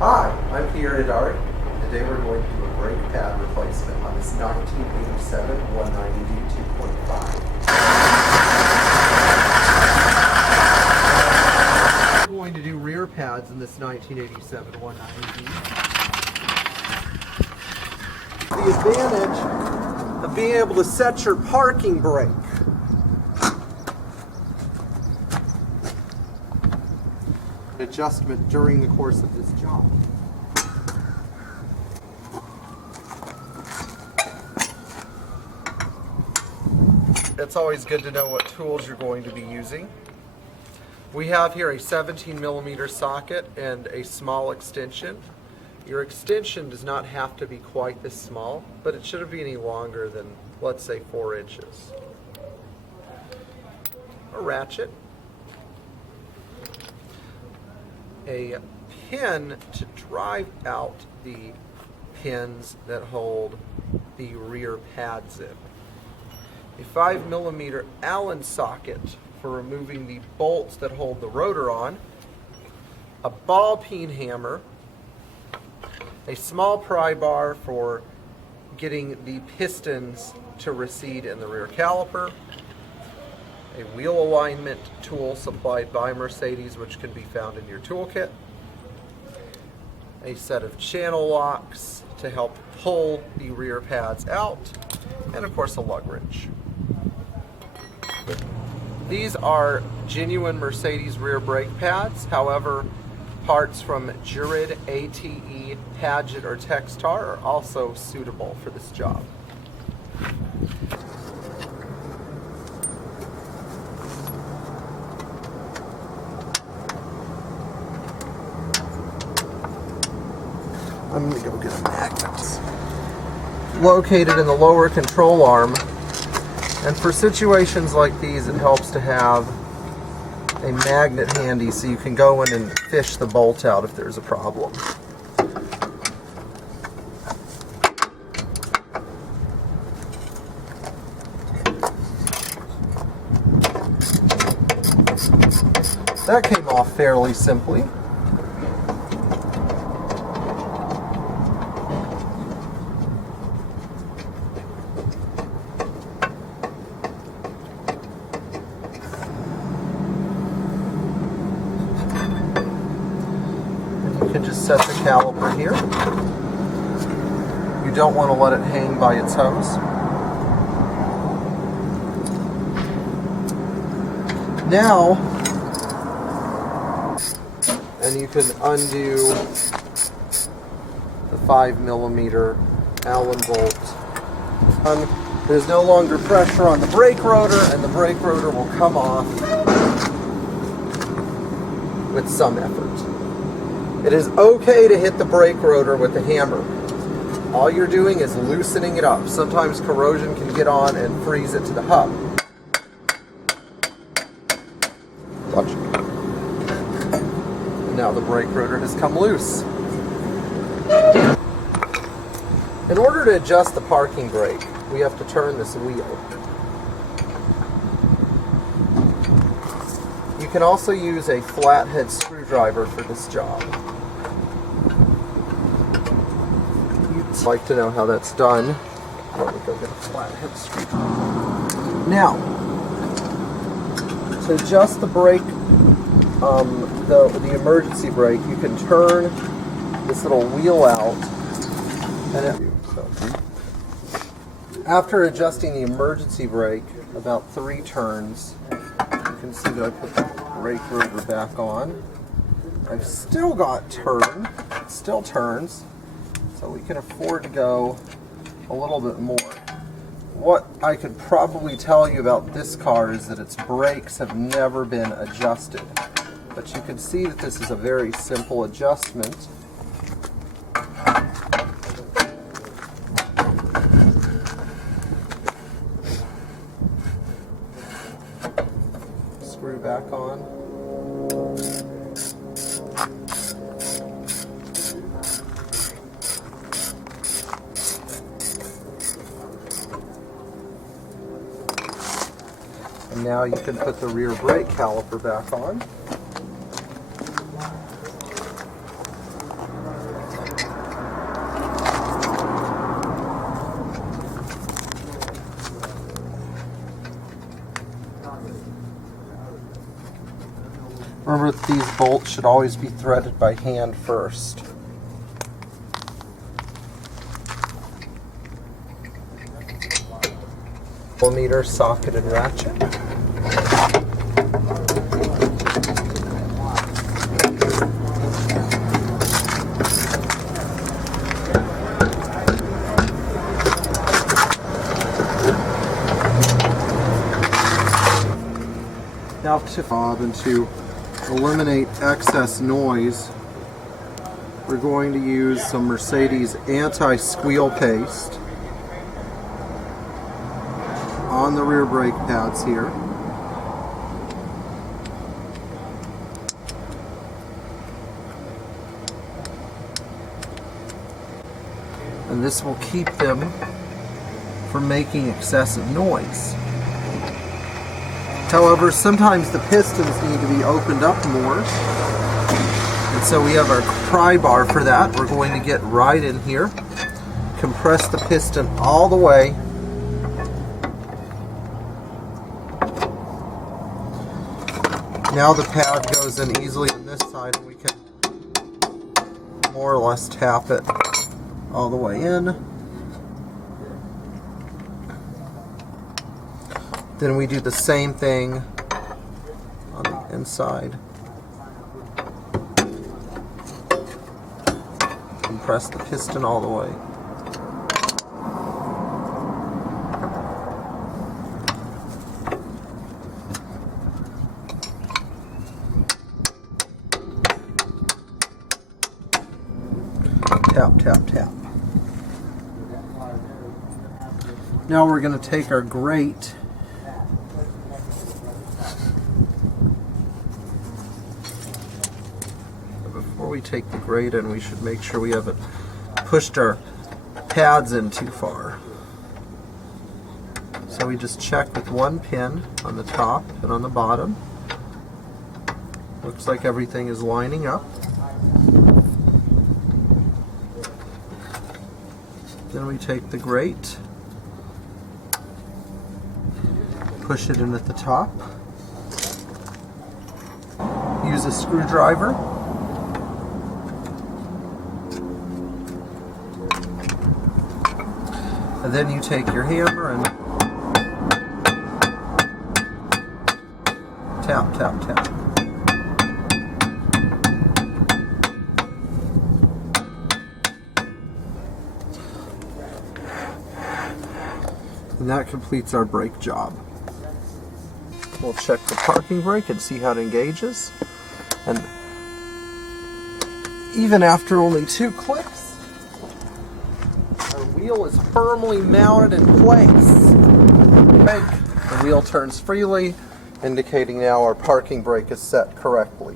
Hi, I'm Pierre Hedary. Today we're going to do a brake pad replacement on this 1987 190D 2.5. We're going to do rear pads in this 1987 190D. The advantage of being able to set your parking brake. Adjustment during the course of this job. It's always good to know what tools you're going to be using. We have here a 17mm socket and a small extension. Your extension does not have to be quite this small, but it shouldn't be any longer than, let's say, 4 inches. A ratchet. A pin to drive out the pins that hold the rear pads in. A 5mm Allen socket for removing the bolts that hold the rotor on. A ball peen hammer. A small pry bar for getting the pistons to recede in the rear caliper. A wheel alignment tool supplied by Mercedes, which can be found in your toolkit. A set of channel locks to help pull the rear pads out, and of course a lug wrench. These are genuine Mercedes rear brake pads. However, parts from Jurid, ATE, Paget, or Textar are also suitable for this job. I'm going to go get a magnet. Located in the lower control arm, and for situations like these it helps to have a magnet handy so you can go in and fish the bolt out if there's a problem. That came off fairly simply. You can just set the caliper here. You don't want to let it hang by its hose. Now, and you can undo the 5mm Allen bolt. There's no longer pressure on the brake rotor, and the brake rotor will come off with some effort. It is okay to hit the brake rotor with the hammer. All you're doing is loosening it up. Sometimes corrosion can get on and freeze it to the hub. Watch. And now the brake rotor has come loose. In order to adjust the parking brake, we have to turn this wheel. You can also use a flathead screwdriver for this job. You'd like to know how that's done. Let me go get a flathead screwdriver. Now, to adjust the brake, the emergency brake, you can turn this little wheel out, and after adjusting the emergency brake about 3 turns, you can see that I put the brake rotor back on. I've still got turn, it still turns, so we can afford to go a little bit more. What I could probably tell you about this car is that its brakes have never been adjusted. But you can see that this is a very simple adjustment. Screw back on. And now you can put the rear brake caliper back on. Remember that these bolts should always be threaded by hand first. Millimeter socket and ratchet. Now to fob and to eliminate excess noise, we're going to use some Mercedes anti-squeal paste on the rear brake pads here. And this will keep them from making excessive noise. However, sometimes the pistons need to be opened up more. And so we have our pry bar for that. We're going to get right in here, compress the piston all the way. Now the pad goes in easily on this side, and we can more or less tap it all the way in. Then we do the same thing on the inside. Compress the piston all the way. Tap, tap, tap. Now we're going to take our grate before we take the grate in, we should make sure we haven't pushed our pads in too far. So we just check with one pin on the top and on the bottom. Looks like everything is lining up. Then we take the grate, push it in at the top, use a screwdriver, and then you take your hammer and tap, tap, tap. And that completes our brake job. We'll check the parking brake and see how it engages. And even after only 2 clicks, our wheel is firmly mounted in place. The wheel turns freely, indicating now our parking brake is set correctly.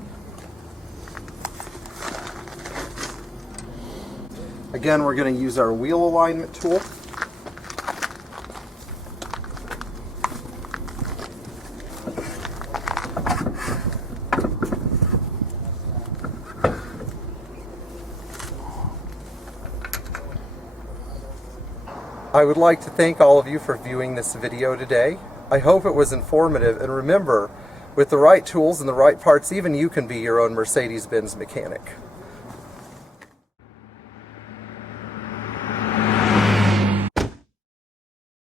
Again, we're going to use our wheel alignment tool. I would like to thank all of you for viewing this video today. I hope it was informative, and remember, with the right tools and the right parts, even you can be your own Mercedes-Benz mechanic.